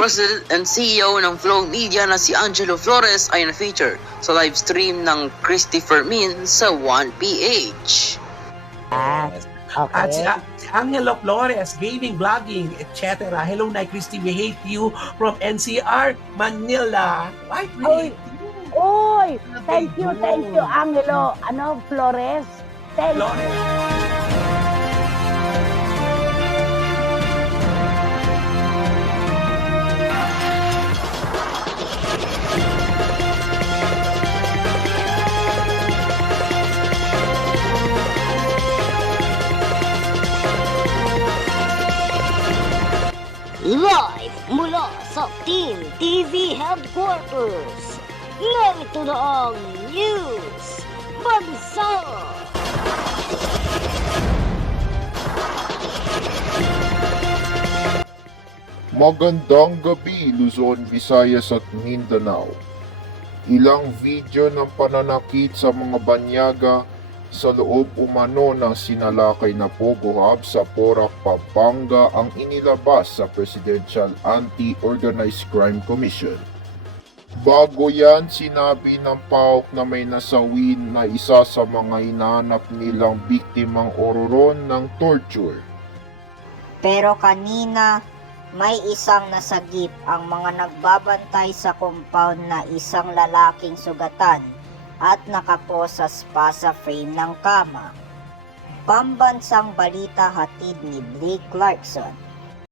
President and CEO ng Flow Media na si Angelo Flores ay na-feature sa live stream ng Christy Fermin sa 1PH. At si Okay. Angelo Flores, gaming, vlogging, etc. Hello, Night Christy. We hate you from NCR, Manila. Why we Oy. hate you? Uy, thank you, Angelo. Flores. Thank you. Flores. Live mula sa Team TV Headquarters, narito na ang News Bansa! Magandang gabi, Luzon, Visayas at Mindanao. Ilang video ng pananakit sa mga banyaga sa loob umano ng sinalakay na Pogo Hub sa Porac, Pampanga ang inilabas sa Presidential Anti-Organized Crime Commission. Bago yan, sinabi ng PAOK na may nasawin na isa sa mga hinahanap nilang biktimang ororon ng torture. Pero kanina, may isang nasagip ang mga nagbabantay sa compound na isang lalaking sugatan at nakaposas pa sa frame ng kama. Pambansang balita hatid ni Blake Clarkson.